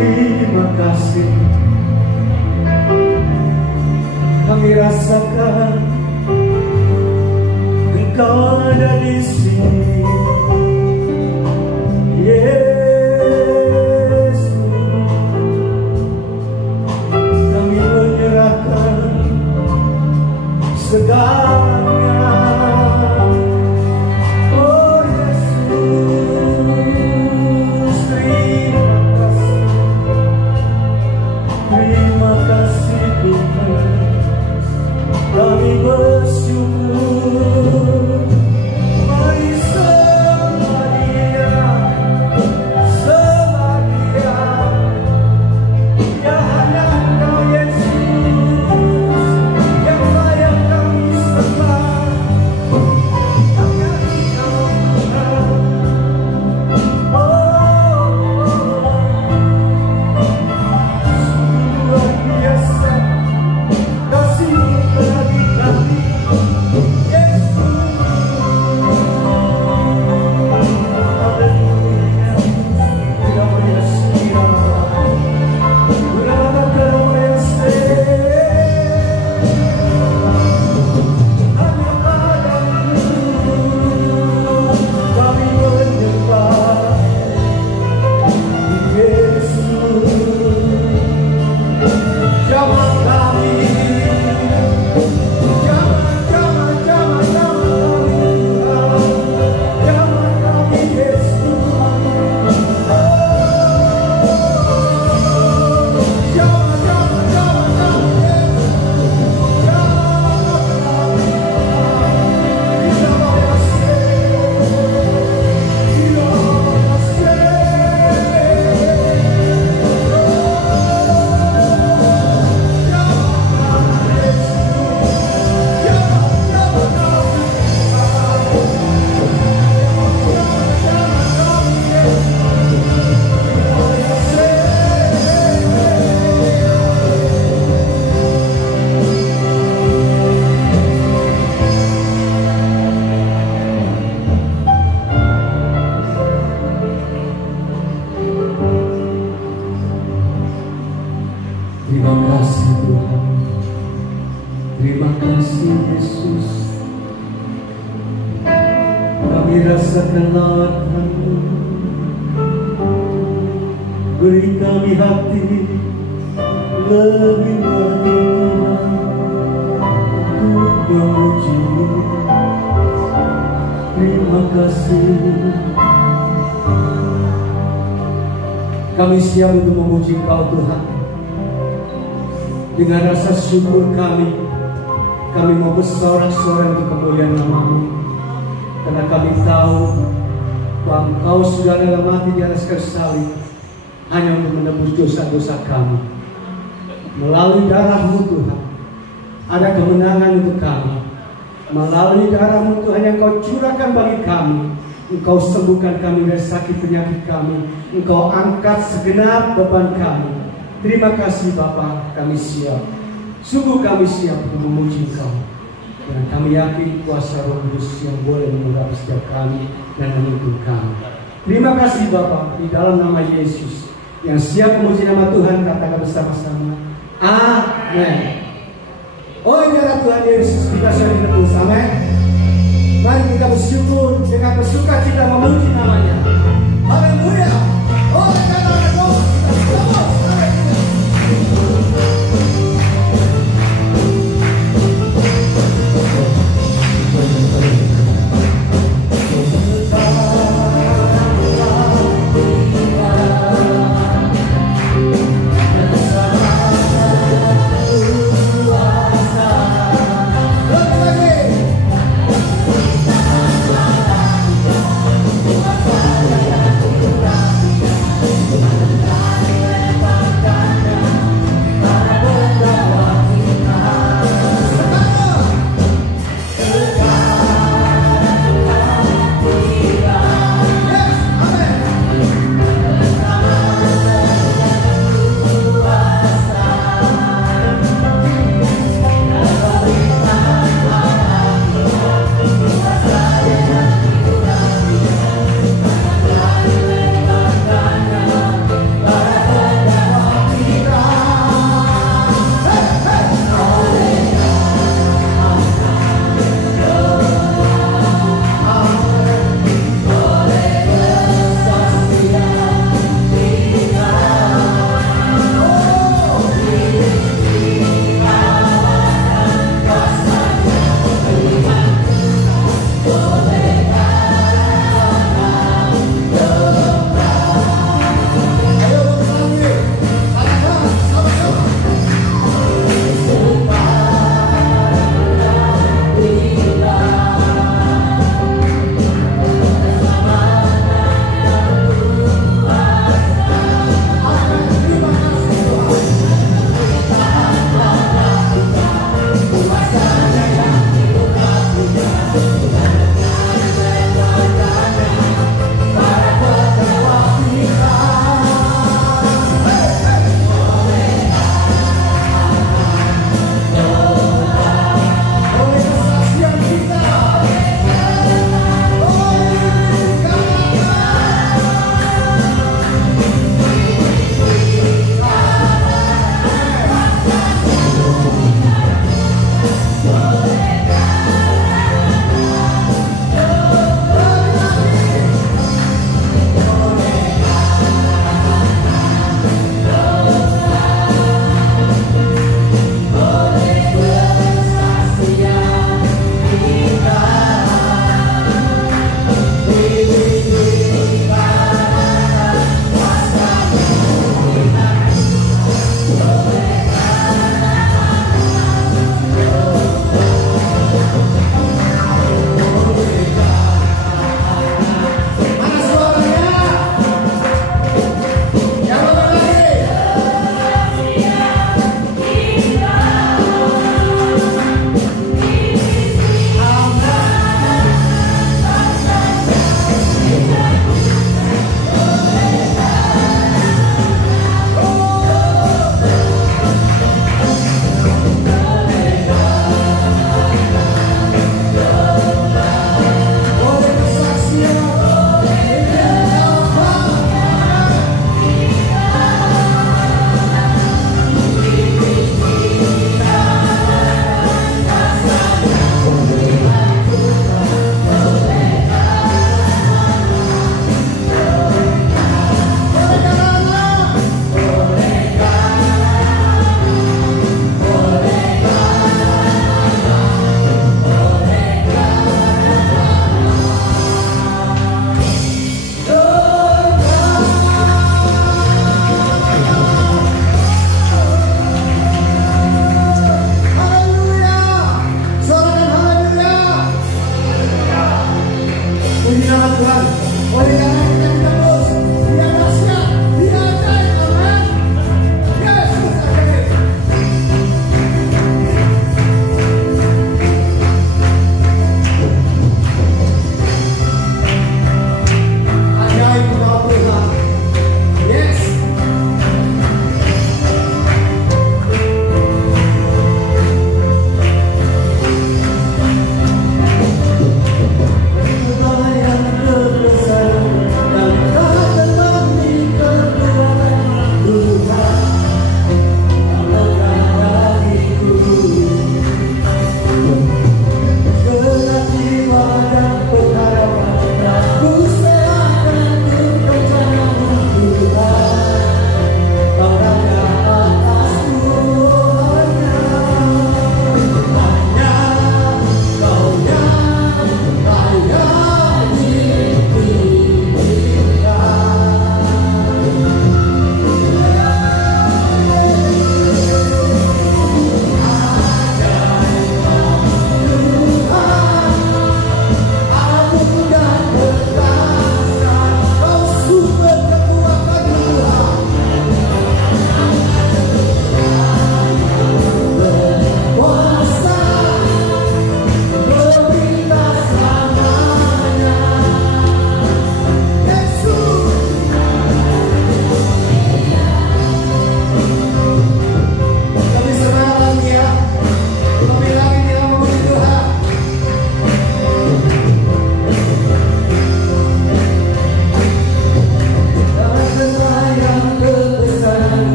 Terima kasih kami rasakan Engkau ada di sini, Yesus. Kami menyerahkan segalanya. Oh Yesus, terima kasih Tuhan. Kami bersyukur. Mari sebahagia, sebahagia. Ya hanya Engkau Yesus yang layak kami sembah. Hanya Engkau Tuhan. Oh, luar biasa kasih-Mu bagi kami, Yesus. Haleluya. Damai sejahtera, damai sejahtera. Hanya Padamu kami menyembah, Yesus. Jamah kami, jamah kami Yesus. Terima kasih Tuhan, terima kasih Yesus. Kami rasakan lawatan-Mu, beri kami hati lebih banyak untuk memuji-Mu. Terima kasih. Kami siap untuk memuji Engkau Tuhan. Dengan rasa syukur kami mau bersorak-sorai untuk kemuliaan nama-Mu. Karena kami tahu bahwa Engkau sudah rela mati di atas kayu salib hanya untuk menebus dosa-dosa kami. Melalui darah-Mu Tuhan ada kemenangan untuk kami. Melalui darah-Mu Tuhan yang Kau curahkan bagi kami, Engkau sembuhkan kami dari sakit penyakit kami. Engkau angkat segenap beban kami. Terima kasih Bapa, kami siap. Sungguh kami siap untuk memuji Engkau. Dan kami yakin kuasa Roh Kudus yang boleh mengurapi setiap kami dan menuntun kami. Terima kasih Bapa, di dalam nama Yesus yang siap memuji nama Tuhan, katakan bersama-sama. Amin. Oh ya Tuhan Yesus, kita sudah ditebus. Amin. Mari kita bersyukur dengan bersuka cita memuji namanya. Haleluya. Oh katakan Roh, kita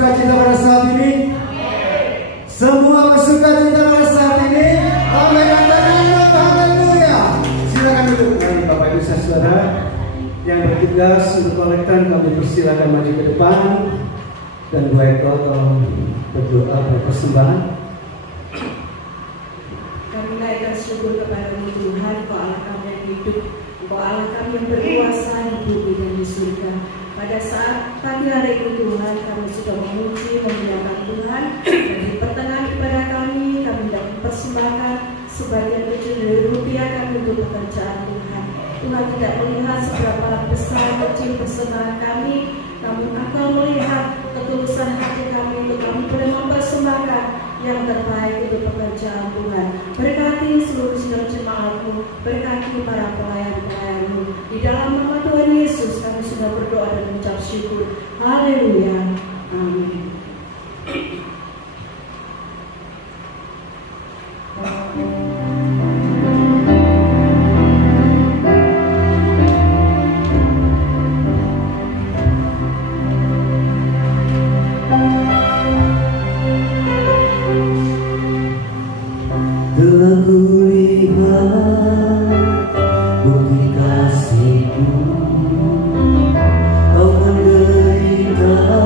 bersukacita pada saat ini? Semua bersukacita pada saat ini? Amin. Haleluya. Silakan duduk. Mari Bapak Ibu Saudara yang bertugas untuk kolektan, kami persilakan maju ke depan, dan Bu Eko tolong berdoa persembahan. Kami naikkan syukur kepada Tuhan, Kau Allah kami yang hidup, Kau Allah kami yang berkuasa di bumi dan di surga. Pada saat pagi hari ini Tuhan, kami sudah memuji, memuliakan Tuhan, dan di pertengahan ibadah kami hendak mempersembahkan sebagian kecil dari rupiah kami untuk pekerjaan Tuhan. Tuhan tidak melihat seberapa besar kecil persembahan kami, namun Engkau melihat ketulusan hati kami untuk kami boleh mempersembahkan yang terbaik untuk pekerjaan Tuhan. Berkati seluruh jemaat-Mu, berkati para pelayan-pelayan-Mu. Di dalam nama Tuhan Yesus kami sudah berdoa dan mengucap syukur. Haleluya. Amin. Telah kulihat bukti kasih-Mu, Kau menderitakan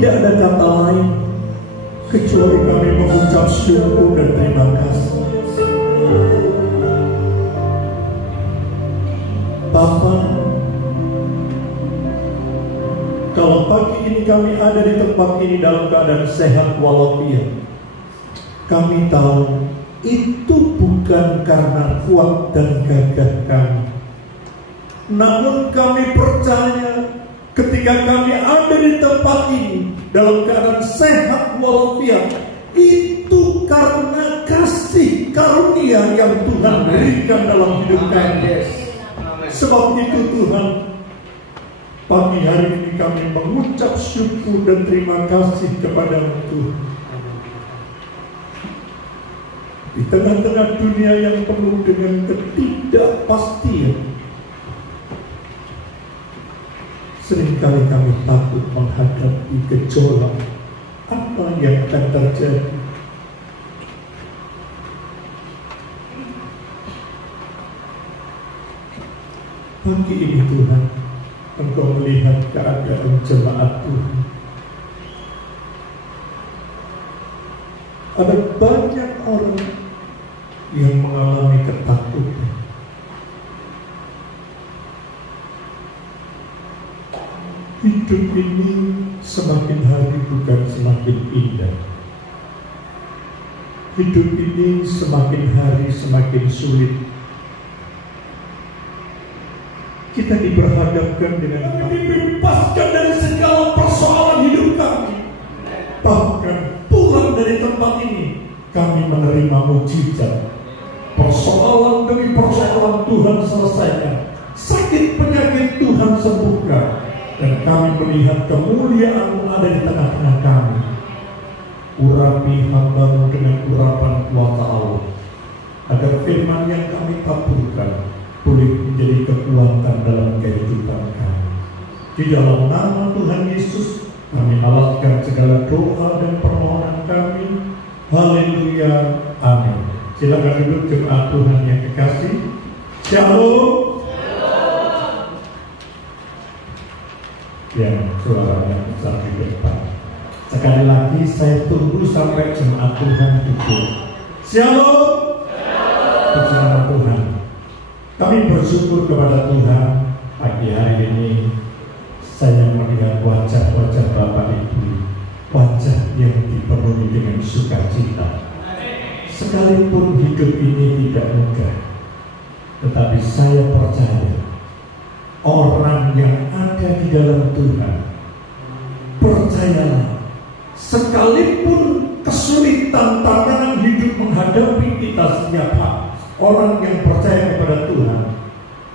tidak ada kata lain kecuali kami mengucap syukur dan terima kasih. Bapa, kalau pagi ini kami ada di tempat ini dalam keadaan sehat walafiat, kami tahu itu bukan karena kuat dan gagah kami. Namun kami percaya ketika kami ada di tempat ini dalam keadaan sehat walafiat, itu karena kasih karunia yang Tuhan berikan dalam hidup kami. Sebab itu Tuhan, pagi hari ini kami mengucap syukur dan terima kasih kepada-Mu Tuhan. Di tengah-tengah dunia yang penuh dengan ketidakpastian, seringkali kami takut menghadapi gejolak apa yang akan terjadi. Pagi ini Tuhan, Engkau melihat keadaan jemaat Tuhan. Ada banyak orang yang mengalami ketakutan. Hidup ini semakin hari bukan semakin indah. Hidup ini semakin hari semakin sulit. Kita diperhadapkan dengan kami dibebaskan dari segala persoalan hidup kami. Bahkan pulang dari tempat ini, kami menerima mujizat. Persoalan demi persoalan Tuhan selesaikan. Sakit penyakit Tuhan sembuhkan. Dan kami melihat kemuliaan-Mu ada di tengah-tengah kami. Urapi hamba-Mu dengan urapan kuasa Allah, agar firman yang kami taburkan boleh menjadi kekuatan dalam kehidupan kami. Di dalam nama Tuhan Yesus, kami alaskan segala doa dan permohonan kami. Haleluya, amin. Silakan duduk jemaat Tuhan yang kekasih. Shalom. Yang suaranya besar di depan. Sekali lagi saya tunggu sampai jemaat Tuhan duduk. Shalom. Puji nama Tuhan. Kami bersyukur kepada Tuhan, pagi hari ini saya melihat wajah-wajah Bapak Ibu, wajah yang dipenuhi dengan sukacita. Sekalipun hidup ini tidak mudah, tetapi saya percaya orang yang ada di dalam Tuhan, percayalah, sekalipun kesulitan tantangan hidup menghadapi kita setiap hari, orang yang percaya kepada Tuhan,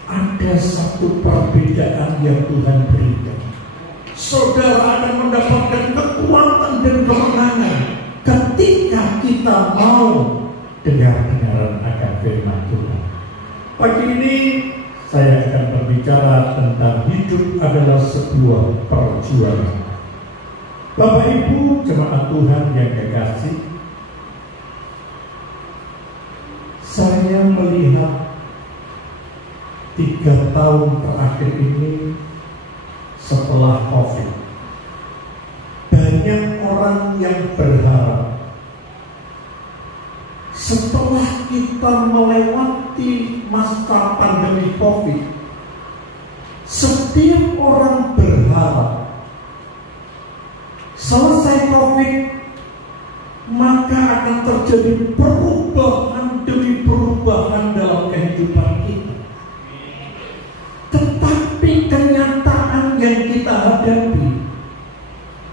ada satu perbedaan yang Tuhan berikan. Saudara akan mendapatkan kekuatan dan kemenangan ketika kita mau dengar-dengaran akan firman Tuhan. Pagi ini saya akan berbicara tentang hidup adalah sebuah perjuangan. Bapak Ibu jemaat Tuhan yang kekasih, saya melihat 3 tahun terakhir ini setelah COVID, banyak orang yang berharap setelah kita melewati masa pandemi COVID, setiap orang berharap selesai COVID maka akan terjadi perubahan demi perubahan dalam kehidupan kita. Tetapi kenyataan yang kita hadapi,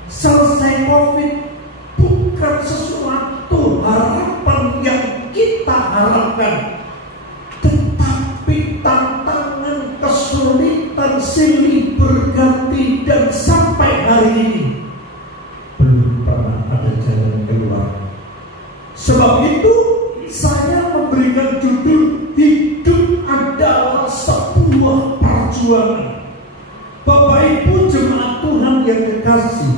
selesai COVID bukan sesuatu harapan yang kita harapkan, tetapi tantangan, kesulitan silih berganti, dan sampai hari ini belum pernah ada jalan keluar. Sebab itu saya memberikan judul hidup adalah sebuah perjuangan. Bapak Ibu jemaat Tuhan yang kekasih,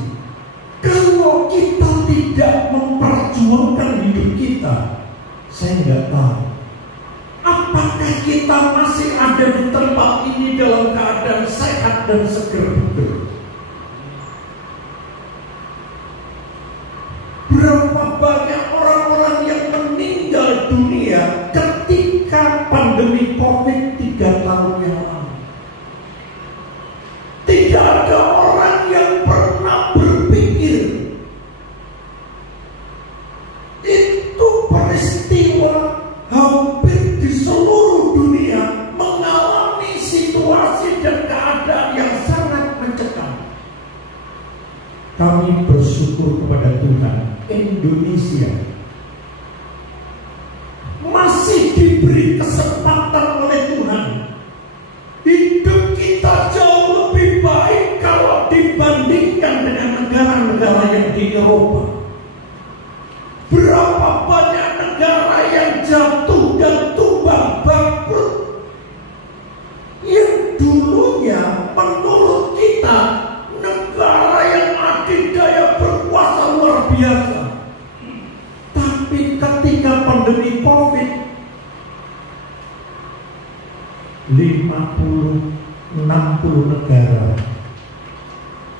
kalau kita tidak memperjuangkan hidup kita, saya nggak tahu apakah kita masih ada di tempat ini dalam keadaan sehat dan seger bugar. dan keadaan yang sangat mencekam. Kami bersyukur kepada Tuhan, Indonesia masih diberi kesempatan oleh Tuhan. Hidup kita jauh lebih baik kalau dibandingkan dengan negara-negara yang di Eropa. Berapa banyak negara yang jatuh dan tumbang bangkrut, yang dulunya menurut kita negara yang adidaya berkuasa luar biasa. Tapi ketika pandemi COVID, 50-60 negara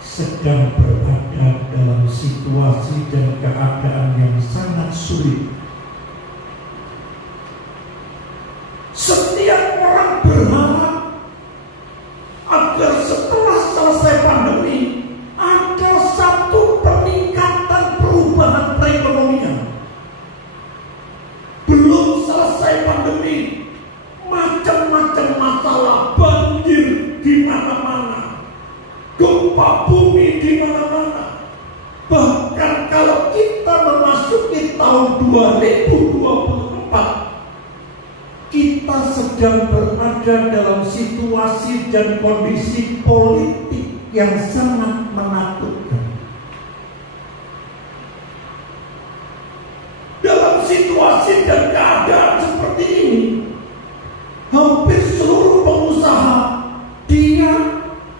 sedang berada dalam situasi dan keadaan yang sangat sulit. Setiap orang berharap agar setelah selesai pandemi ada satu peningkatan perubahan perekonomian. Belum selesai pandemi, macam-macam masalah, banjir di mana-mana, gempa bumi di mana-mana. Bahkan kalau kita memasuki tahun 2024, kita sedang berada dalam situasi dan kondisi politik yang sangat menakutkan. Dalam situasi dan keadaan seperti ini, hampir seluruh pengusaha dia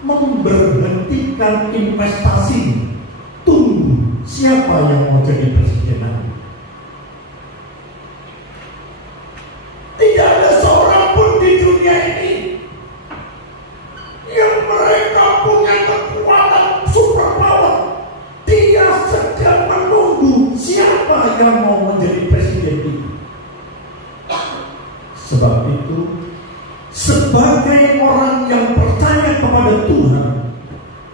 memberhentikan investasi. Tunggu siapa yang mau jadi presiden nanti. Tidak ada seorang pun di dunia ini yang mereka punya kekuatan superpower. Dia sedang menunggu siapa yang mau menjadi presiden itu. Sebab itu, sebagai orang yang percaya kepada Tuhan,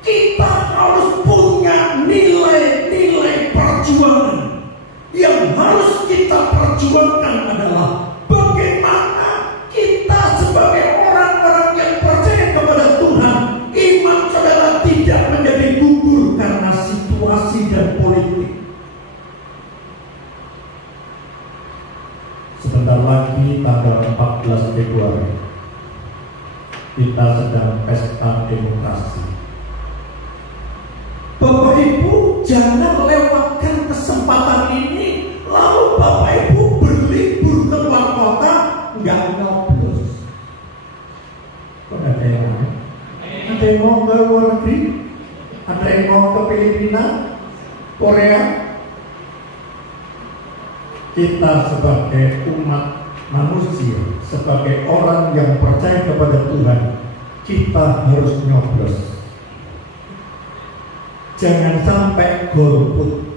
kita harus punya nilai-nilai perjuangan. Yang harus kita perjuangkan adalah bagaimana kita sebagai orang-orang yang percaya kepada Tuhan, iman saudara tidak menjadi gugur karena situasi dan politik. Sebentar lagi tanggal 14 Februari kita sedang pesta demokrasi. Bapak Ibu jangan lewatkan kesempatan ini lalu Bapak Ibu berlibur ke luar kota nggak nyoblos. Kok ada yang lain? Ada yang mau ke luar negeri? Ada yang mau ke Filipina, Korea? Kita sebagai umat manusia, sebagai orang yang percaya kepada Tuhan, kita harus nyoblos. Jangan sampai golput.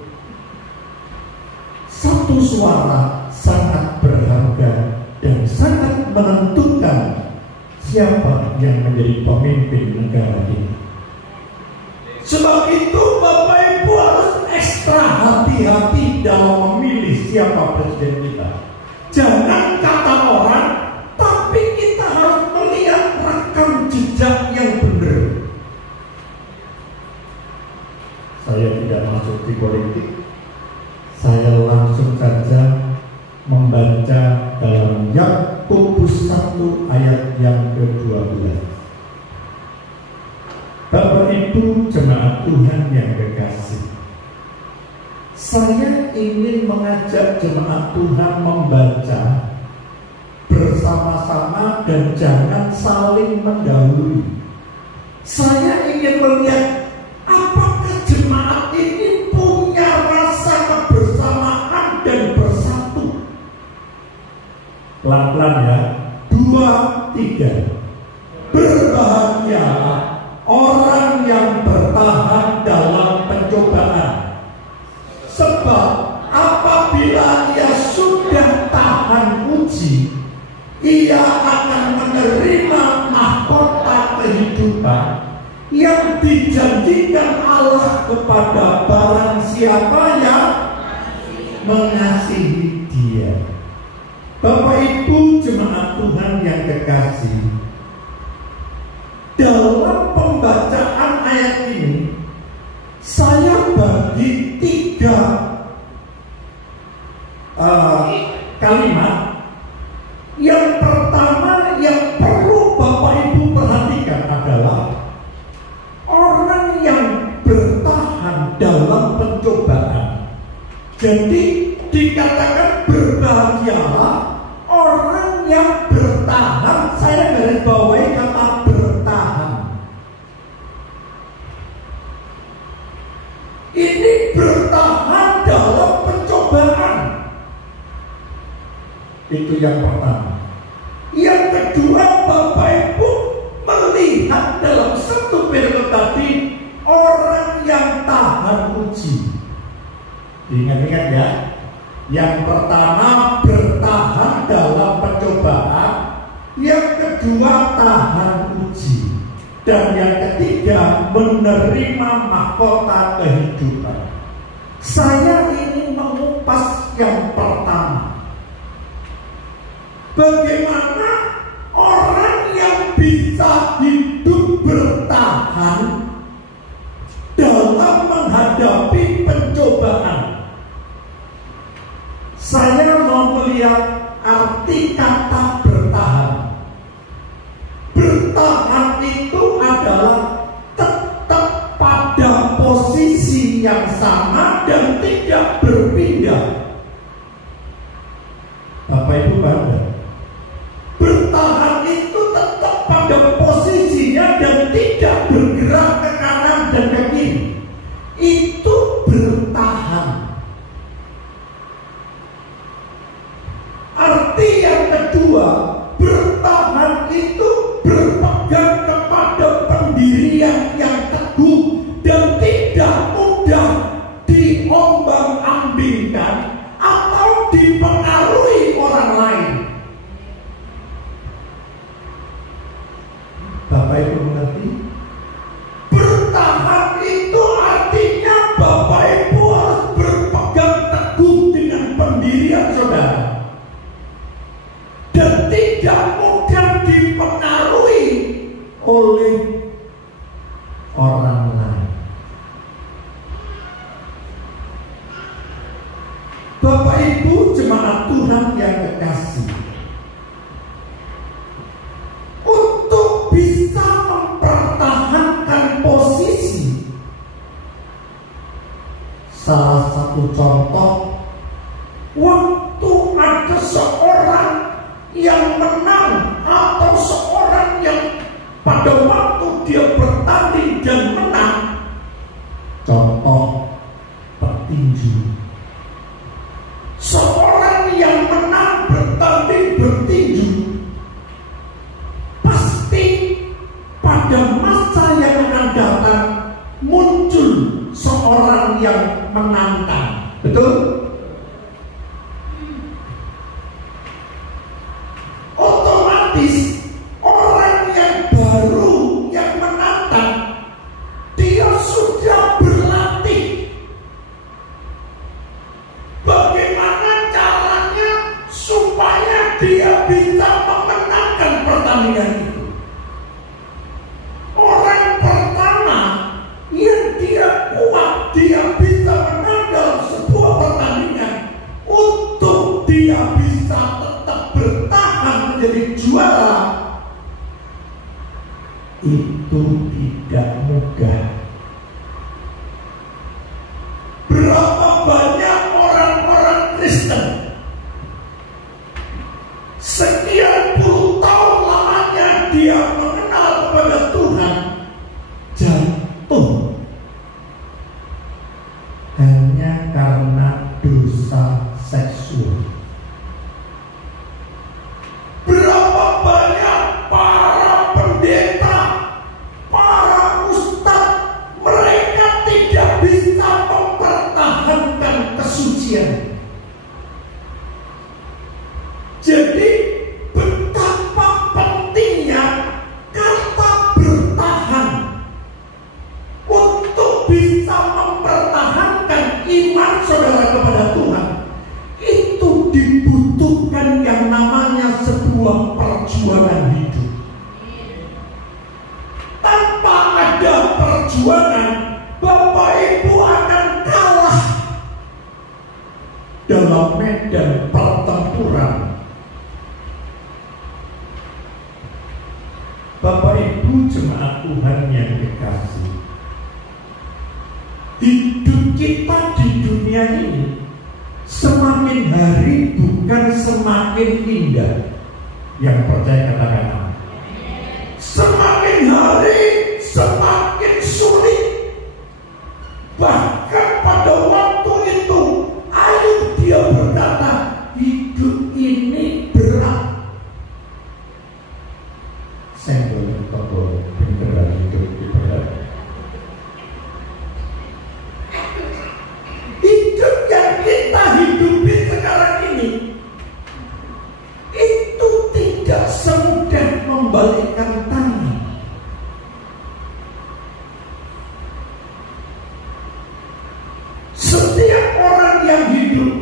Satu suara sangat berharga dan sangat menentukan siapa yang menjadi pemimpin negara ini. Sebab itu Bapak Ibu harus ekstra hati-hati dalam memilih siapa presiden kita. Jangan kata orang, tapi kita harus melihat rekam jejak yang benar. Saya tidak masuk di politik. Saya langsung saja membaca dalam Yakobus 1 ayat yang ke-12. Bapak Ibu jemaat Tuhan yang kekasih, saya ingin mengajak jemaat Tuhan membaca bersama-sama dan jangan saling mendahului. Saya ingin melihat apakah jemaat ini punya rasa kebersamaan dan bersatu. Pelan-pelan ya. 2, 3. Berbahagia orang yang bertahan dalam pencobaan, sebab apabila ia sudah tahan uji, ia akan menerima mahkota kehidupan yang dijanjikan Allah kepada barang siapa yang mengasihi Dia. Bapak Ibu jemaat Tuhan yang kekasih, dalam pembacaan ayat ini saya bagi 3 kalimat. Yang pertama yang perlu Bapak Ibu perhatikan adalah orang yang bertahan dalam pencobaan. Jadi dikatakan berbahagialah orang yang bertahan. Saya garis bawahi kata bertahan. Ini bertahan dalam pencobaan. Itu yang pertama. Yang kedua, Bapak Ibu melihat dalam satu firman tadi orang yang tahan uji. Ingat-ingat ya. Yang pertama bertahan dalam pencobaan, yang kedua tahan uji, dan yang ketiga menerima mahkota kehidupan. Saya ingin mengupas yang pertama. Bagaimana orang yang bisa hidup bertahan dalam menghadapi pencobaan? Saya mau melihat arti kata bertahan. Bertahan itu adalah tetap pada posisi yang sama dan tidak berpindah. Bapak Ibu paham? Bertahan itu tetap pada posisinya dan tidak bergerak ke kanan dan ke kiri. Itu bertahan. Arti yang kedua, bertahan itu berpegang kepada pendirian yang teguh dan tidak mudah diombang-ambingkan atau dipengaruhi orang lain. Bapak Ibu mengerti? Bertahan itu artinya Bapak Ibu harus berpegang teguh dengan pendirian saudara dan tidak mudah dipengaruhi oleh orang lain. Bapak Ibu jemaat Tuhan yang kekasih, untuk bisa mempertahankan posisi, salah satu contoh, waktu ada seorang yang menang atau seorang yang pada waktu dia bertanding dan menang, contoh petinju. Seorang yang menang bertanding bertinju pasti pada masa yang akan datang muncul seorang yang menantang. Betul? Otomatis orang yang baru yang menantang, dia sudah berlatih bagaimana caranya supaya dia bisa memenangkan pertandingan itu. Orang pertama yang dia kuat, dia bisa menang dalam sebuah pertandingan, untuk dia bisa tetap bertahan menjadi juara, itu tidak mudah. Berapa banyak orang-orang Kristen sekian puluh tahun lamanya dia mengenal kepada Tuhan, jatuh hanya karena dosa seksual. Berapa banyak para pendeta, para perjuangan, Bapak Ibu akan kalah dalam medan pertempuran. Bapak Ibu jemaat Tuhan yang dikasihi, hidup kita di dunia ini semakin hari bukan semakin indah. Yang percaya katakan amin. Semakin hari semakin sulit. Bahkan pada waktu itu Ayub dia berkata, hidup ini berat. Saya boleh toko beneran hidup ini berat. Hidup yang kita hidupi sekarang ini itu tidak semudah membalikkan tangan. Setiap orang yang hidup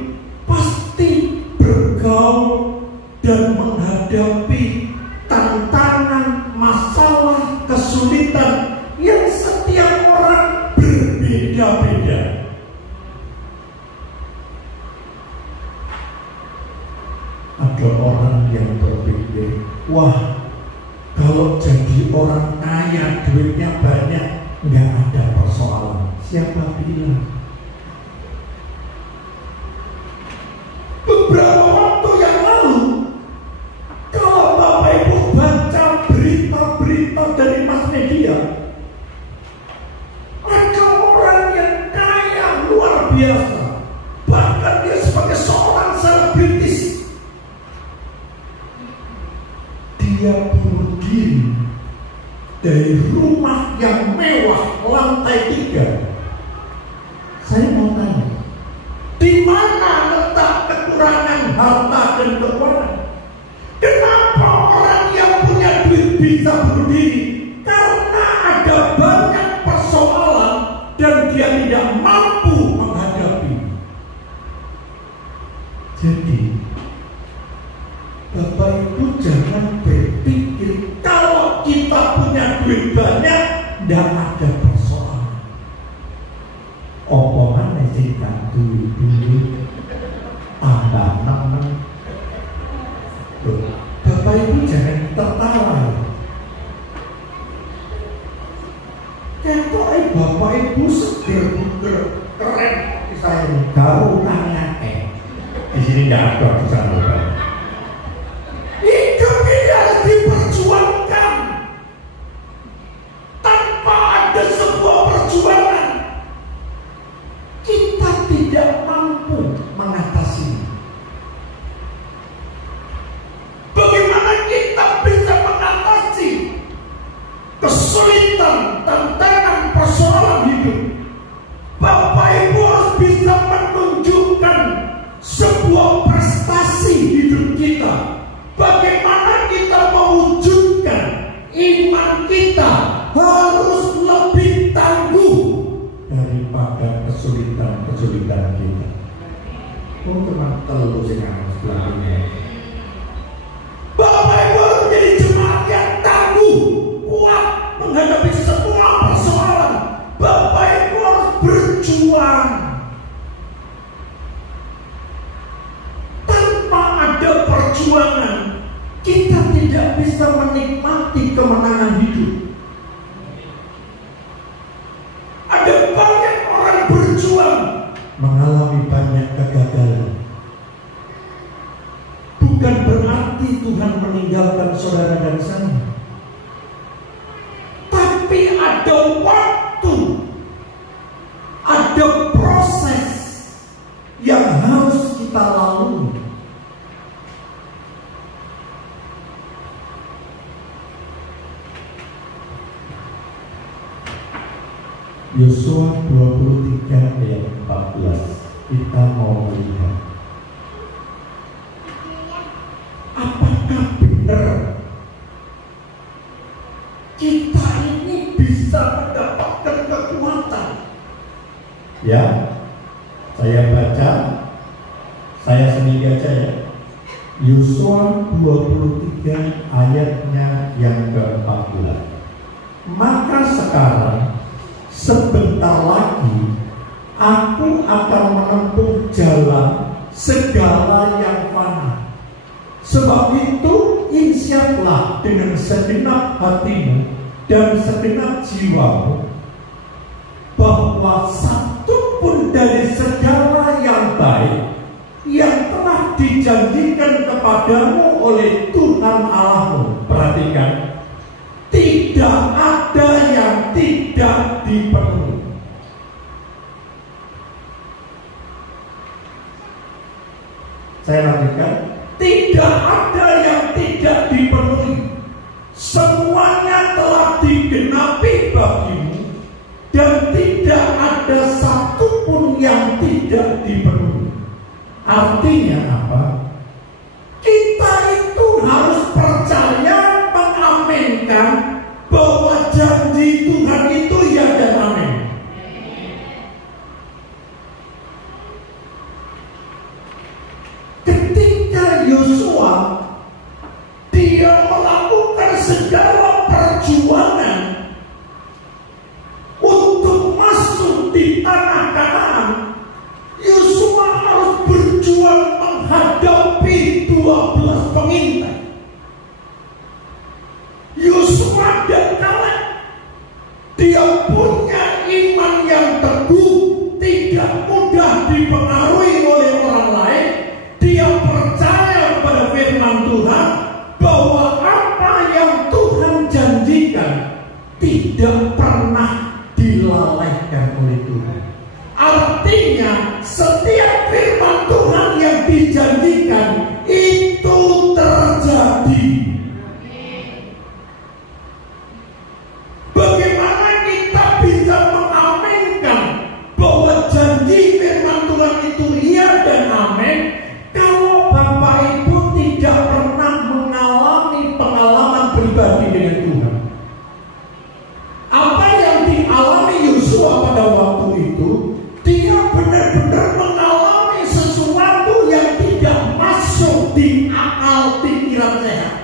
pasti bergaul dan menghadapi tantangan, masalah, kesulitan yang setiap orang berbeda-beda. Ada orang yang berpikir, wah, kalau jadi orang kaya, duitnya banyak, nggak ada persoalan. Siapa bilang? Beberapa waktu yang lalu, kalau Bapak Ibu baca berita-berita dari mass media, ada orang yang kaya luar biasa, bahkan dia sebagai seorang selebritis. Dia bunuh diri dari rumah yang mewah lantai 3. Saya mau tanya, di mana letak kekurangan harta dan keuangan? Kenapa orang yang punya duit bisa bunuh diri? Karena ada banyak persoalan dan dia tidak mampu menghadapi. Jadi Bapak Ibu jangan berpikir kalau kita punya duit banyak tidak ada persoalan. Apa mana sih duit tambah nemen? Bapak Ibu jangan tertawa. Ketok Bapak Ibu seger-buger keren saya ini gaul tanya di sini nggak ada di sana. Hidup ini harus diperjuangkan. Tanpa ada sebuah perjuangan, kita tidak mampu mengatasinya. Bagaimana kita bisa mengatasi kesulitan, tantangan, persoalan hidup? Bapak Ibu harus bisa menunjukkan sebuah prestasi hidup kita. Bagaimana kita mewujudkan iman kita harus lebih tangguh daripada kesulitan-kesulitan kita. Oh, teman telur sekarang sebelah ini. Bapak Ibu harus menjadi jemaat yang tangguh, kuat menghadapi semua persoalan. Bapak Ibu harus berjuang. Tanpa ada perjuangan, kita tidak bisa menikmati kemenangan hidup. Ada banyak orang berjuang mengalami banyak kegagalan. Bukan berarti Tuhan meninggalkan saudara dan saya, tapi ada waktu, ada proses yang harus kita lalui. Yosua 23 ayat 14, kita mau melihat apakah benar kita ini bisa mendapatkan kekuatan. Ya, saya baca, saya sendiri aja ya. Yosua 23 ayatnya yang ke-14. Maka sekarang sebentar lagi aku akan menempuh jalan segala yang fana. Sebab itu insyaflah dengan segenap hatimu dan segenap jiwamu, bahwa satu pun dari segala yang baik yang telah dijanjikan kepadamu oleh Tuhan Allahmu, perhatikan, tidak ada yang tidak dipenuhi. Saya lanjutkan, tidak ada yang tidak dipenuhi. Semuanya telah digenapi bagimu, dan tidak ada satupun yang tidak dipenuhi. Artinya apa? Kita itu harus percaya, mengaminkan bahwa janji Tuhan itu ya dan amin. Ketika Yosua dia melakukan segala perjuangan untuk masuk di tanah Kanaan, Yosua harus berjuang menghadapi 12 pengintai. Yosua dan Kaleb, dia punya iman yang teguh, tidak mudah dipengaruhi oleh orang lain. Dia percaya pada firman Tuhan bahwa apa yang Tuhan janjikan tidak pernah dilalaikan oleh Tuhan. Artinya setiap firman Tuhan yang dijanjikan itu terjadi. Bagaimana kita bisa mengaminkan bahwa janji firman Tuhan itu iya dan amin kalau Bapak Ibu tidak pernah mengalami pengalaman pribadi dengan Tuhan? Apa yang dialami Yosua pada waktu itu, dia benar-benar mengalami sesuatu yang tidak masuk di akal pikiran sehat.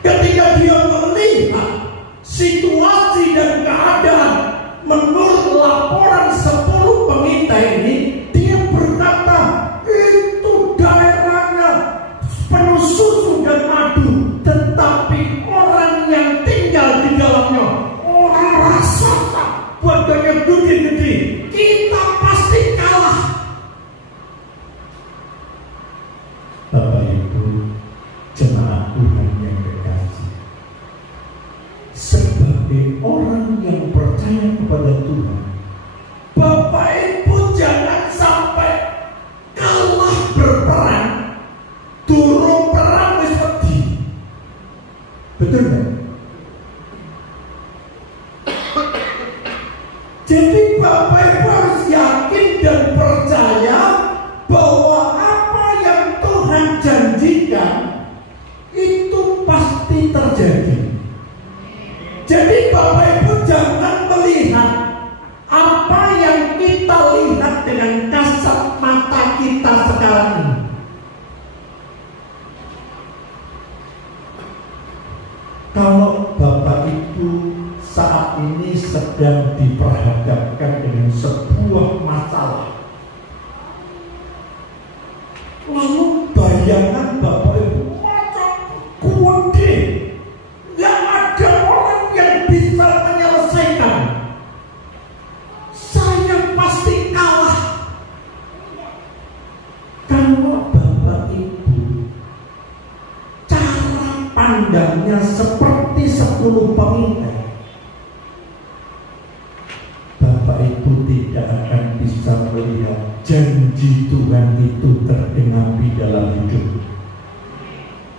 Ketika dia melihat situasi dan keadaan menurut laporan 10 pengintai ini, dia berkata, itu daerahnya penuh susu dan madu, tetapi orang yang tinggal di dalamnya orang raksasa, badannya gede-gede, kita pasti kalah. Bapak Ibu, jemaat Tuhan yang kekasih, sebagai orang yang percaya kepada Tuhan, Bapak Ibu jangan sampai kalah berperang, turun perang wis wedi. Betul nggak? Jadi Bapak Ibu harus yakin dan percaya bahwa apa yang Tuhan janjikan itu pasti terjadi. Jadi Bapak Ibu jangan melihat apa yang kita lihat dengan kasat mata kita sekarang ini. Kalau Bapak Ibu saat ini sedang diperhadapkan dengan sebuah masalah, lalu bayangan Bapak Ibu macam kuwede, nggak ada orang yang bisa menyelesaikan, saya pasti kalah. Kalau Bapak Ibu cara pandangnya seperti 10 pengintai, Bapak Ibu tidak akan bisa melihat janji Tuhan itu tergenapi dalam hidup.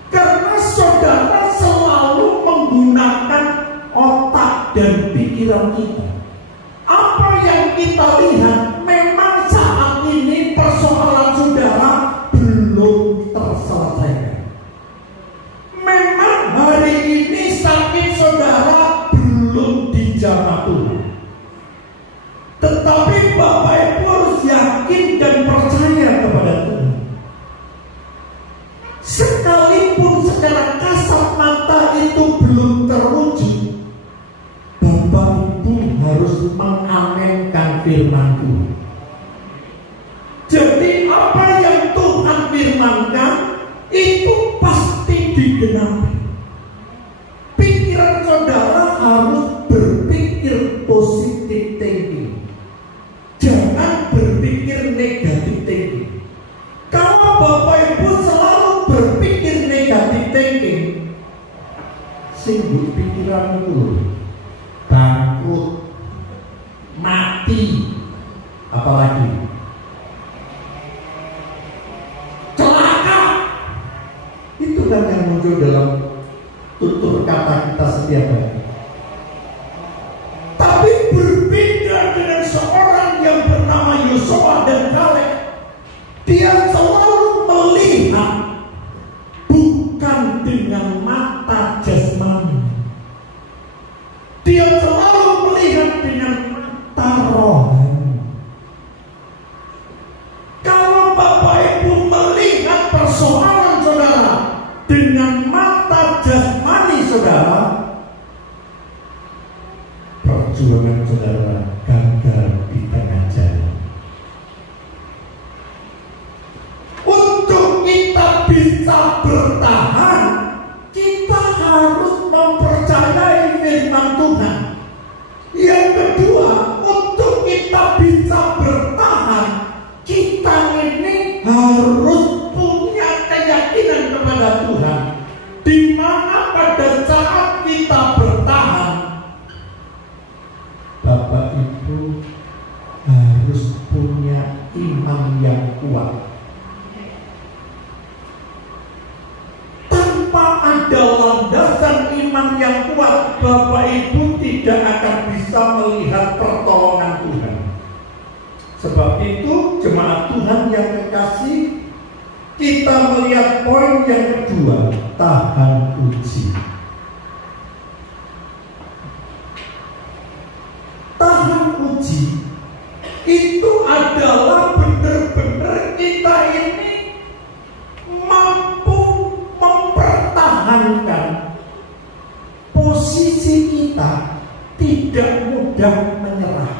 Karena saudara selalu menggunakan otak dan pikiran kita. Apa yang kita lihat memang saat ini persoalan saudara belum terselesaikan. Memang hari ini sakit saudara belum dijamah Tuhan. Tetapi Bapak Ibu harus yakin dan percaya kepada Tuhan. Sekalipun secara kasat mata itu belum terwujud, Bapak Ibu harus mengamenkan firman Tuhan. Jadi apa yang Tuhan firmankan itu pasti digenapi. Pikiran saudara harus berpikir positif thinking. Jangan berpikir negatif thinking. Kalau Bapak Ibu selalu berpikir negatif thinking, singgung pikiran itu bangkrut, mati, apalagi celaka. Itu kan yang muncul dalam tutur kata kita setiap hari. Tapi berbeda dengan seorang yang bernama Yosua dan Kaleb. Dia selalu melihat bukan dengan mata jasmani. Dia selalu melihat dengan mata rohani. Kalau Bapak Ibu melihat persoalan saudara dengan mata jasmani saudara, perjuangan saudara gagal di tengah jalan. Untuk kita bisa bertahan, kita harus mempercayai firman Tuhan. Yang kedua, untuk kita bisa bertahan, kita ini harus punya keyakinan kepada Tuhan. Di mana pada saat kita bertahan, Bapak Ibu harus punya iman yang kuat. Tanpa ada landasan iman yang kuat, Bapak Ibu tidak akan bisa melihat pertolongan Tuhan. Sebab itu jemaat Tuhan yang kekasih, kita melihat poin yang kedua, tahan uji. Tahan uji itu adalah benar-benar kita ini mampu mempertahankan posisi kita, tidak mudah menyerah.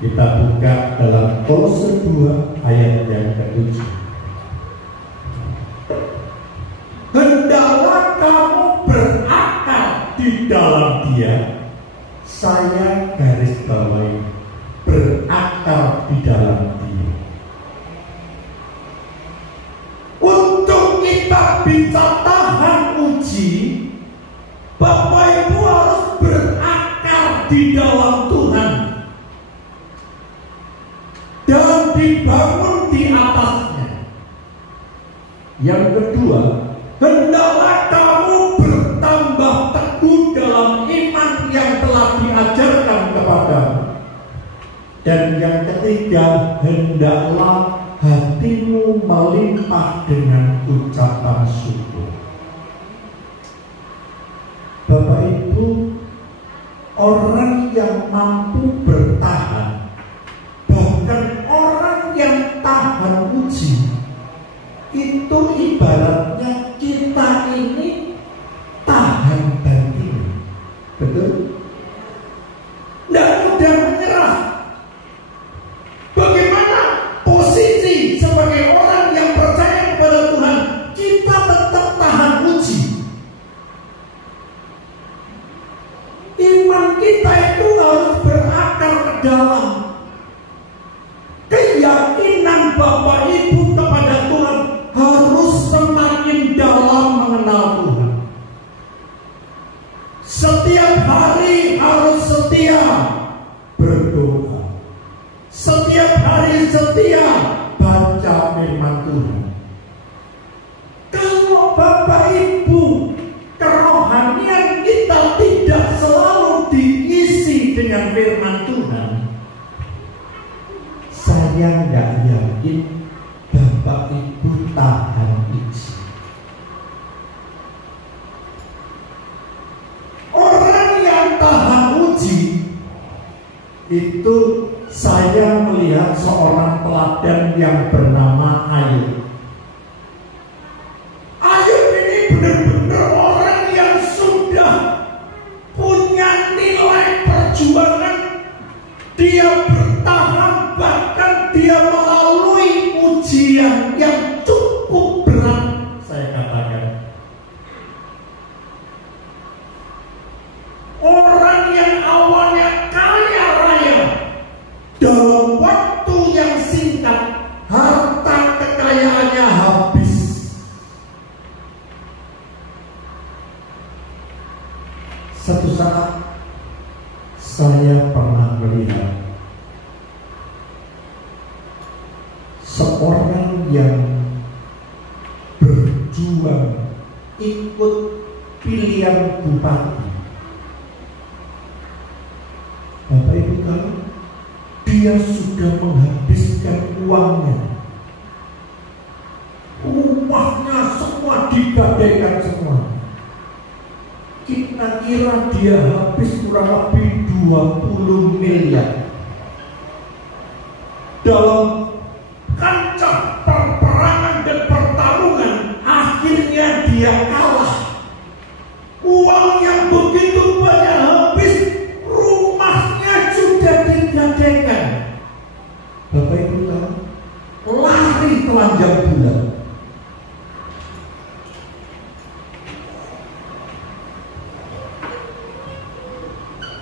Kita buka dalam Kolose 2 ayat yang ke-7. Hendaklah kamu berakar di dalam Dia. Saya garis bawahi, berakar di dalam Dia. Untuk kita bisa tahan uji, Bapak Ibu harus berakar di dalam Tuhan dan dibangun di atasnya. Yang kedua, hendaklah kamu bertambah teguh dalam iman yang telah diajarkan kepadamu. Dan yang ketiga, hendaklah hatimu melimpah dengan ucapan syukur. Bapak Ibu, orang yang mampu bertahan, bahkan orang yang tahan uji, itu ibaratnya kita ini tahan banting. Betul? Tidak mudah menyerah. Bagaimana posisi sebagai orang yang percaya kepada Tuhan? Kita tetap tahan uji. Iman kita itu harus berakar ke dalam. Keyakinan Bapak Ibu kepada Tuhan harus semakin dalam mengenal Tuhan. Setiap hari harus setia berdoa. Setiap hari setia baca firman Tuhan. Kalau Bapak Ibu kerohanian kita tidak selalu diisi dengan firman Tuhan, saya nggak yakin Bapak Ibu tahan uji. Orang yang tahan uji itu, saya melihat seorang teladan yang bernama Ayub. Ayub ini benar-benar orang yang sudah punya saat saya pernah melihat seorang yang berjuang ikut pilihan bupati. Bapak Ibu tahu, dia sudah menghabiskan uangnya, rumahnya semua digadaikan semua. Kita kira dia habis kurang lebih 20 miliar dalam kancah perperangan dan pertarungan. Akhirnya dia kalah. Uang yang begitu banyak habis, rumahnya sudah digadaikan. Bapak Ibu tahu, lari telanjang bulan.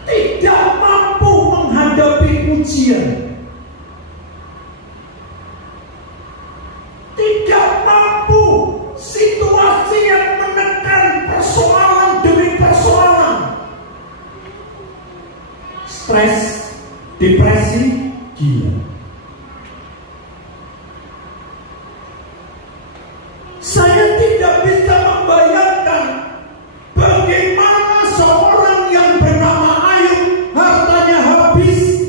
Tidak mampu menghadapi ujian, tidak mampu situasi yang menekan persoalan demi persoalan. Stres, depresi, gila. Saya tidak bisa membayangkan bagaimana seorang yang bernama Ayub hartanya habis.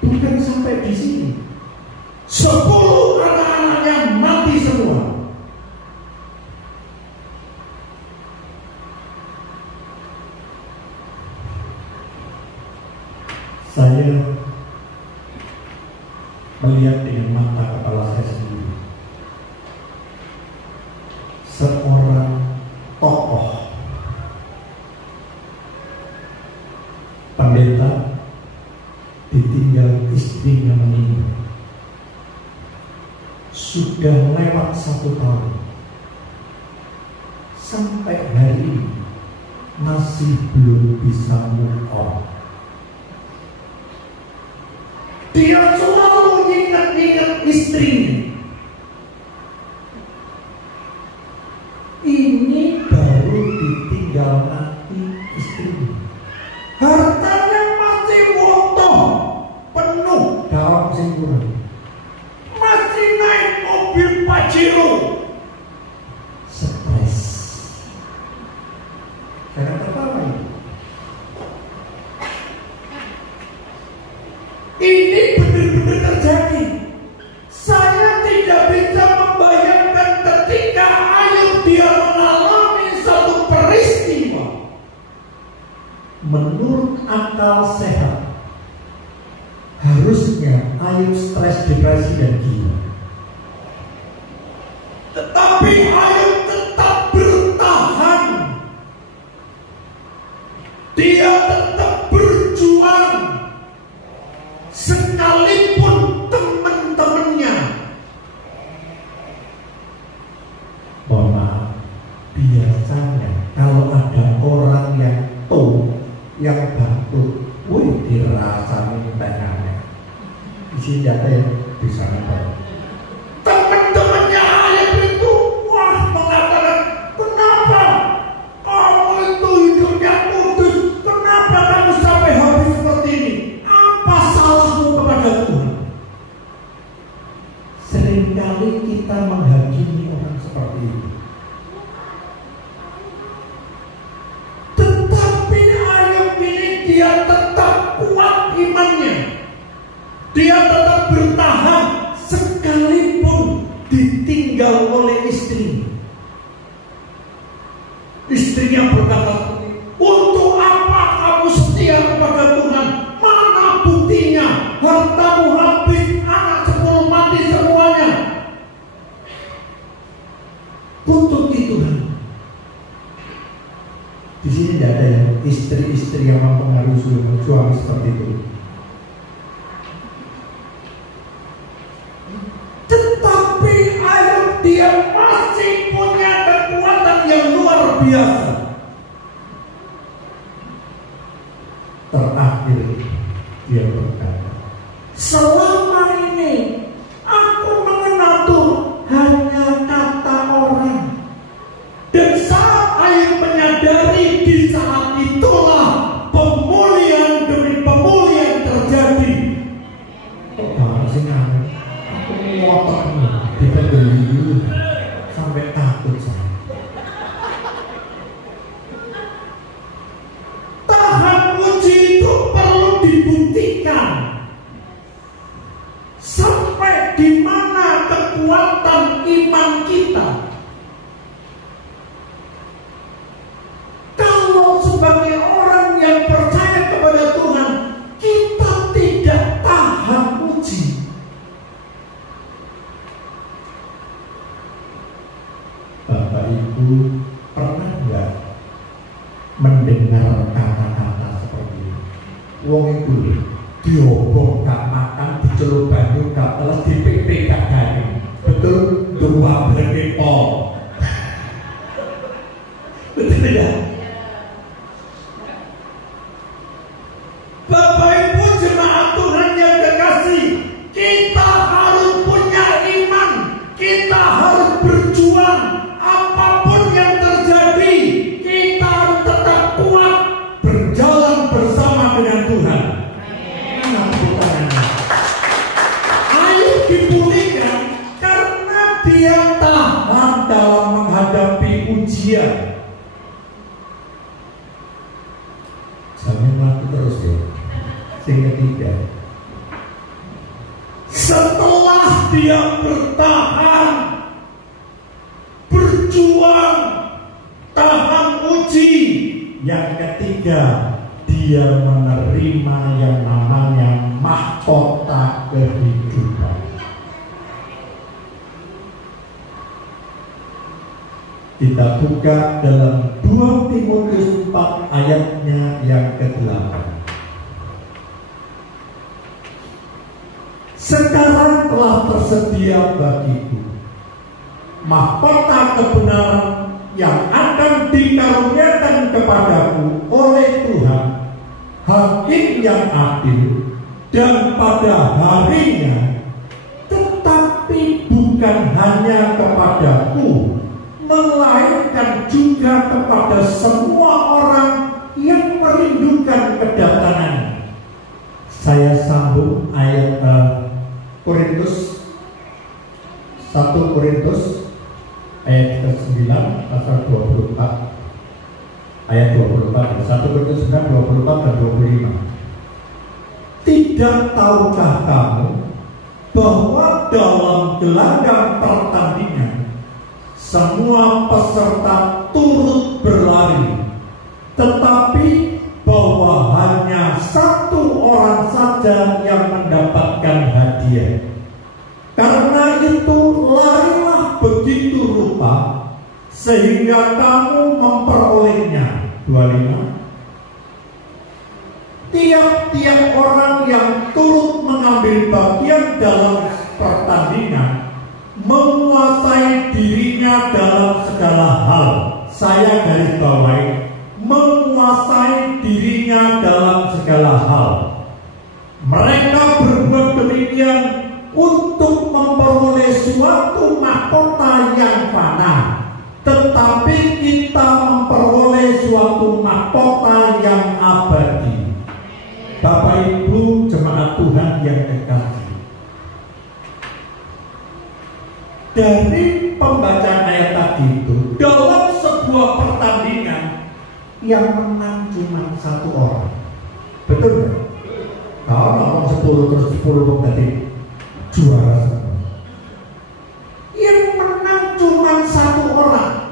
Bukan sampai di sini, 10 anak-anaknya mati semua. Saya melihat dengan mata kepala saya sendiri seorang tokoh pendeta ditinggal istrinya meninggal. Sudah lewat 1 tahun, sampai hari ini masih belum bisa move on. Dia selalu ingat-ingat istrinya. Ini baru ditinggal mati istrinya, hartanya masih utuh, penuh dalam simpuran, masih naik mobil Pajero. Stres. Jangan tertawa. Ini benar-benar terjadi. Saya tidak bisa membayangkan ketika Ayub dia mengalami satu peristiwa. Menurut akal sehat, harusnya Ayub stres, depresi, dan gila. Tetapi Ayub tetap bertahan. Dia tetap berjuang. Sekalipun teman-temannya, mohon maaf, biasanya kalau ada orang yang bantu, wih dirasani pengennya. Di sini ada yang bisa nonton. Teman-temannya Ayub itu, wah, mengatakan, kenapa kamu itu hidupnya putus? Kenapa kamu sampai habis seperti ini? Apa salahmu kepada Tuhan? Seringkali kita menghakimi orang seperti itu. Tetapi Ayub ini dia tetap kuat imannya. Dia tetap bertahan sekalipun ditinggal oleh istrinya. Istrinya berkata, untuk apa kamu setia kepada Tuhan? Mana buktinya? Hartamu habis, anak 10 mati semuanya. Kutuki Tuhan. Di sini tidak ada ya istri-istri yang mempengaruhi suami seperti itu. Tetapi Ayub dia masih punya kekuatan yang luar biasa. Terakhir dia berkata, selama ini aku mengenal Tuhan hanya kata orang. Dan saat Ayub menyadari Kalau sebagai orang yang percaya kepada Tuhan, kita tidak tahan uji. Bapak Ibu pernah nggak mendengar kata-kata seperti ini? Wong itu diobong gak makan, dicelup banyu gak teles, dipik-pik gak gani. Betul? Dua berkepo. Betul tidak? Bapak Ibu jemaat Tuhan yang kekasih, kita harus punya iman, kita harus berjuang. Apapun yang terjadi, kita harus tetap kuat berjalan bersama dengan Tuhan. Ayo dipulihkan karena dia tahan dalam menghadapi ujian. Jangan mati terus ya. Yang ketiga, setelah dia bertahan, berjuang, tahan uji, yang ketiga, dia menerima yang namanya mahkota kehidupan. Kita buka dalam 2 Timotius 4 ayatnya yang ke-8. Sekarang telah tersedia bagiku mahkota kebenaran yang akan dikaruniakan kepadaku oleh Tuhan, Hakim yang adil, dan pada harinya, tetapi bukan hanya kepadaku, melainkan juga kepada semua orang yang merindukan kedatangannya. Saya sambung ayat Korintus 1 Korintus ayat ke-9 pasal 24 ayat 24, 1 Korintus 9 24 dan 25. Tidak tahukah kamu bahwa dalam gelanggang pertandingan semua peserta turut berlari, tetapi bahwa hanya satu orang saja yang mendapatkan hadiah. Karena itu larilah begitu rupa sehingga kamu memperolehnya. 25. Tiap-tiap orang yang turut mengambil bagian dalam pertandingan menguasai dirinya dalam segala hal. Saya garis bawahi, menguasai dirinya dalam segala hal. Mereka berbuat demikian untuk memperoleh suatu mahkota yang fana, tetapi kita memperoleh suatu mahkota yang abadi. Bapak Ibu jemaat Tuhan yang kekasih, dari pembacaan ayat tadi itu, dalam sebuah pertandingan yang menang cuma satu orang. Betul nggak? Kalau ngomong 10 terus 10 berarti juara semua. Yang menang cuma satu orang.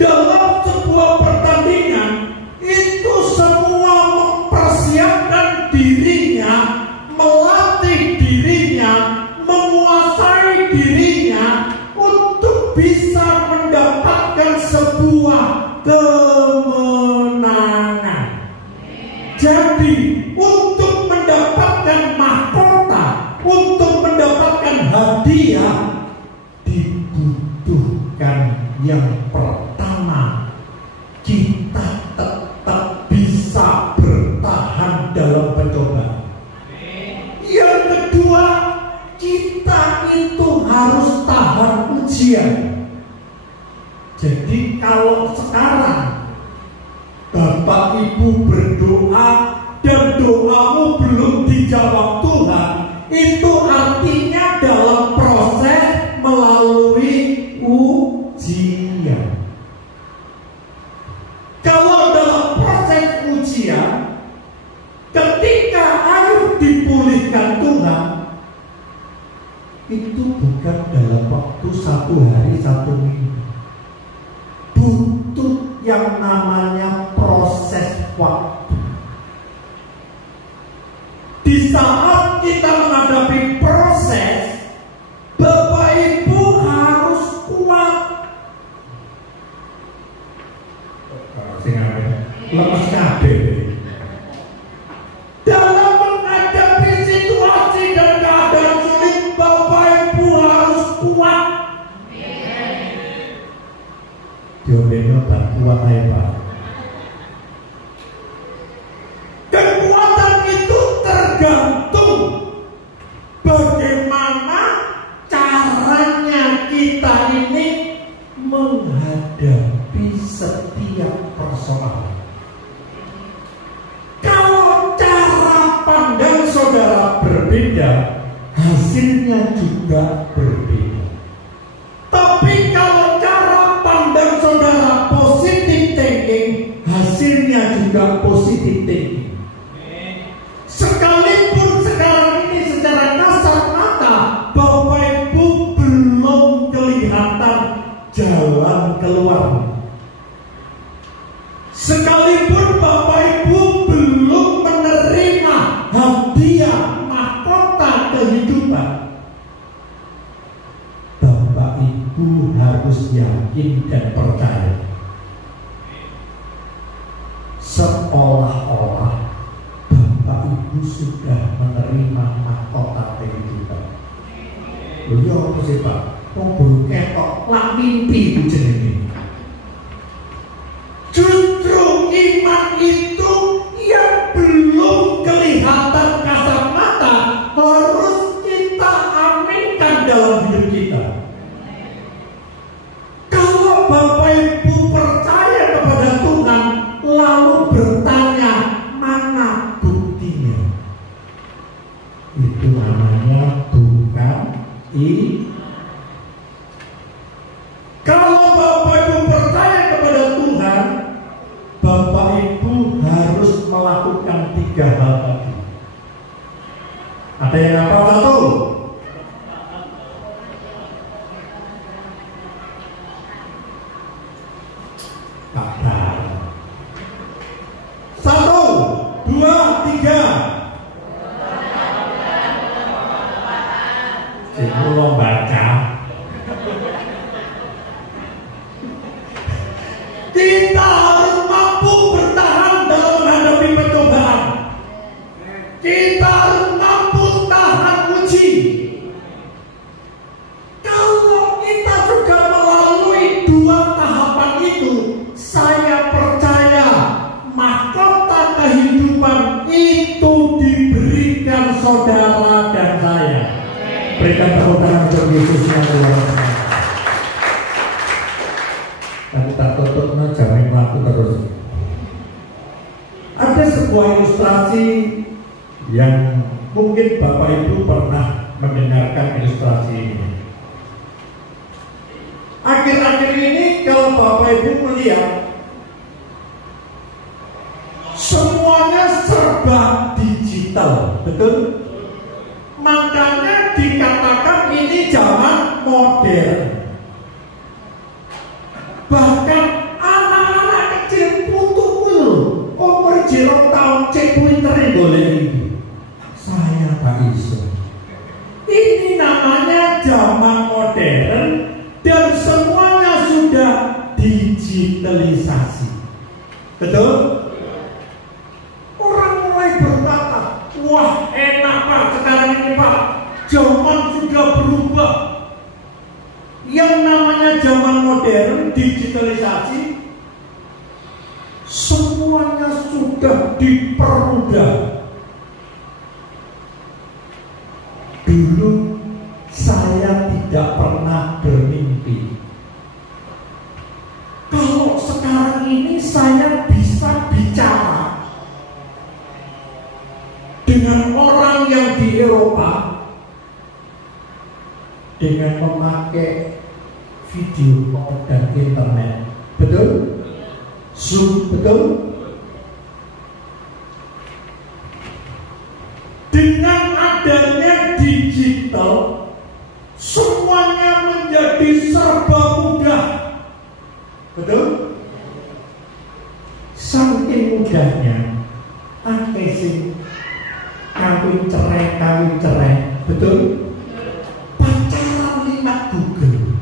Dalam sebuah pertandingan itu semua mempersiapkan dirinya, melatih dirinya, menguasai dirinya untuk bisa mendapatkan sebuah kemenangan. Jadi untuk mendapatkan mahkota, untuk mendapatkan hadiah, dibutuhkan yang pertama, kita tetap bisa bertahan dalam pencobaan. Yang kedua, kita itu harus tahan ujian. Jadi kalau sekarang Bapak Ibu berdoa dan doamu belum dijawab Tuhan, itu artinya dalam proses melalui ujian. Kalau dalam proses ujian, ketika air dipulihkan Tuhan, itu bukan dalam waktu 1 hari 1 minggu. Butuh yang namanya proses waktu. Di saat kita menghadapi proses, Bapak Ibu harus kuat. Lemes kabeh. Dalam menghadapi situasi dan keadaan sulit, Bapak Ibu harus kuat. Jawabannya tak kuat ya Pak. Kekuatan itu tergantung bagaimana caranya kita ini menghadapi setiap persoalan. Kalau cara pandang saudara berbeda, hasilnya juga berbeda. Tapi kalau cara pandang saudara positif thinking, hasilnya juga positif thinking. Sekalipun sekarang ini secara kasat mata Bapak Ibu belum kelihatan jalan keluar. Sekalipun Bapak Ibu belum menerima hadiah mahkota kehidupan, Bapak Ibu harus yakin dan percaya, seolah-olah Bapak Ibu sudah menerima mahkota kehidupan. Iya apa sih Pak? Wong baru ketok lak mimpi ku jenenge. Justru iman itu yang belum kelihatan kasat mata harus kita aminkan dalam hidup kita. Kalau Bapak Ibu percaya kepada Tuhan lalu bertanya mana buktinya, itu namanya bukan Kalau Bapak Ibu percaya kepada Tuhan, Bapak Ibu harus melakukan 3 hal tadi. Ada yang apa? Satu, satu, 2, 3. Sebelum baca, kita harus mampu bertahan dalam menghadapi pencobaan. Kita harus mampu tahan uji. Kalau kita sudah melalui 2 tahapan itu, saya percaya mahkota kehidupan itu diberikan saudara dan saya. Berikan tepuk tangan untuk Yesus yang luar biasa. Tapi tak tutup jangan melaku terus. Ada sebuah ilustrasi yang mungkin Bapak Ibu pernah mendengarkan ilustrasi ini. Akhir-akhir ini kalau Bapak Ibu melihat semuanya serba digital, betul? Makanya dikatakan ini zaman modern. Bahkan anak-anak kecil putuku umur 0 tahun cek Twitter boleh ini. Saya tak iso. Ini namanya zaman modern dan semuanya sudah digitalisasi. Betul? Orang mulai berkata, wah enak Pak sekarang ini Pak, zaman sudah berubah. Yang namanya zaman modern, digitalisasi, semuanya sudah dipermudah. Dulu saya tidak pernah bermimpi kalau sekarang ini saya bisa bicara dengan orang yang di Eropa dengan memakai video call dan internet. Betul? Zoom, betul? Dengan adanya digital, semuanya menjadi serba mudah. Betul? saking mudahnya akeh sing kawin cerai, betul? Pacaran lewat Google.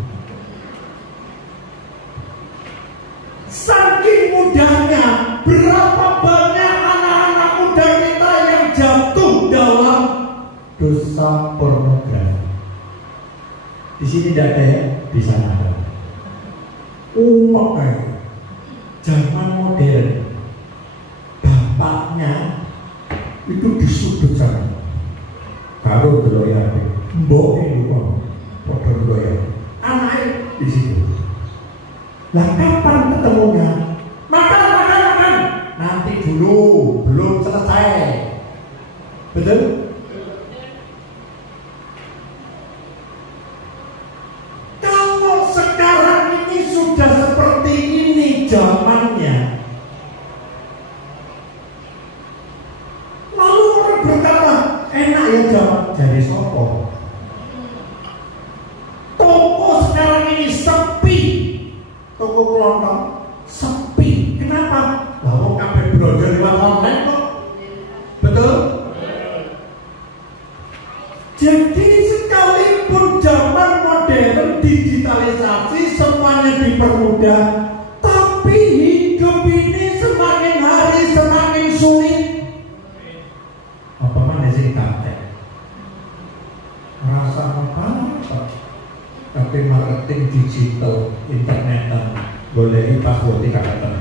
Saking mudahnya, berapa banyak anak-anak muda kita yang jatuh dalam dosa pornografi. Di sini tidak ada ya, di sana ada. Zaman modern, bapaknya itu disudut sana. Karo doyan, mbok itu podo doyan. Anaknya di situ. Lah kapan ketemunya? Makan. Nanti dulu, belum selesai. Betul? Kalau sekarang ini sudah seperti ini zamannya, lalu orang berkata, enak ya jawab dari sopo. Toko sekarang ini sepi, toko kelontong sepi. Kenapa? Lalu kabeh brojol lewat online kok. Betul? Jadi sekalipun zaman modern digitalisasi semuanya dipermudah, tapi hidup ini semakin hari semakin sulit. Apa mana sih kakek? Merasa apa? Tapi marketing digital, internetan, boleh password di kakak.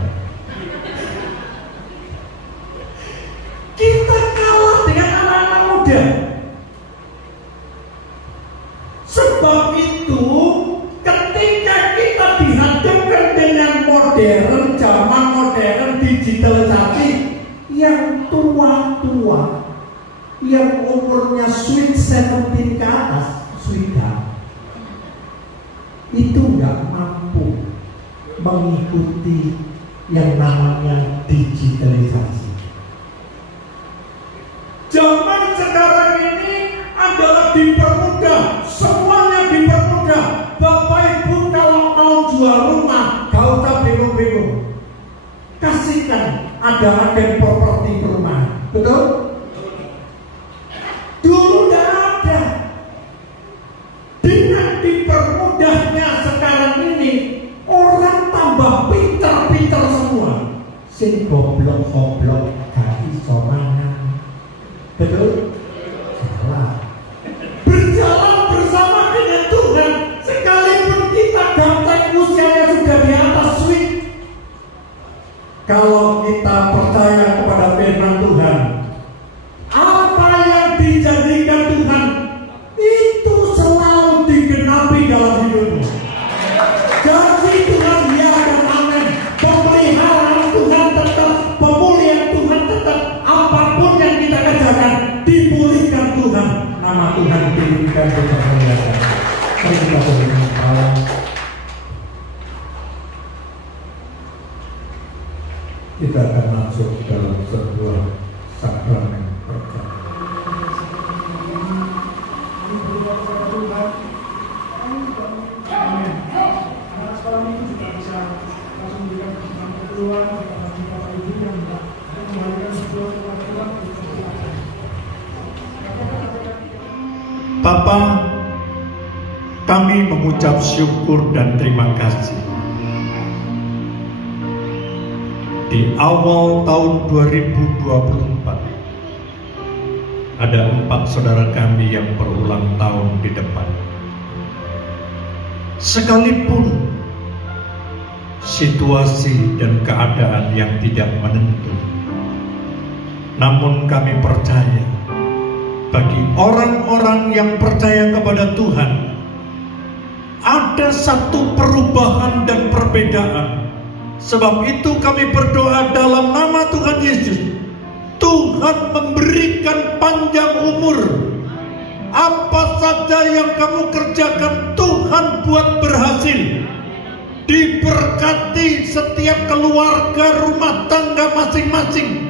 Kita kalah dengan anak-anak muda. Sebab itu, ketika kita dihadapkan dengan modern, zaman modern, digitalisasi, yang tua-tua, yang umurnya sweet 17 ke atas, sudah itu nggak mampu mengikuti yang namanya digitalisasi. Zaman sekarang ini adalah dipermudah, semuanya dipermudah. Bapak Ibu kalau mau jual rumah, gak usah bingung-bingung. Kasihkan ada agen properti perumahan, betul? Dulu tidak ada. Dengan dipermudahnya sekarang ini, orang tambah pintar-pintar semua. Sing goblok-goblok gak iso mangan. Betul? Salah. Berjalan bersama dengan Tuhan, sekalipun kita ganteng usianya sudah di atas sweet. Kalau kita percaya kepada firman Tuhan, apa yang dijadikan Tuhan itu selalu digenapi dalam hidupmu. Janji Tuhan ya dan amin. Pemeliharaan Tuhan tetap, pemulihan Tuhan tetap. Apapun yang kita kerjakan dipulihkan Tuhan. Nama Tuhan dipulihkan tetap memuliakan. Mari kita berikan salam. Kita akan masuk dalam sebuah sakramen perjamuan. Bapa, kami mengucap syukur dan terima kasih. Di awal tahun 2024 ada 4 saudara kami yang berulang tahun di depan. Sekalipun situasi dan keadaan yang tidak menentu, namun kami percaya bagi orang-orang yang percaya kepada Tuhan ada satu perubahan dan perbedaan. Sebab itu kami berdoa dalam nama Tuhan Yesus, Tuhan memberikan panjang umur. Apa saja yang kamu kerjakan Tuhan buat berhasil. Diberkati setiap keluarga rumah tangga masing-masing.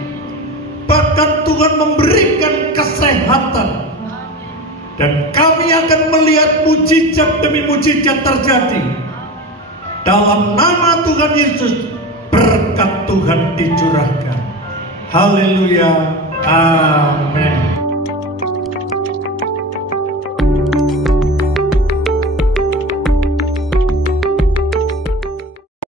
Bahkan Tuhan memberikan kesehatan. Dan kami akan melihat mujizat demi mujizat terjadi. Dalam nama Tuhan Yesus, berkat Tuhan dicurahkan. Haleluya. Amin.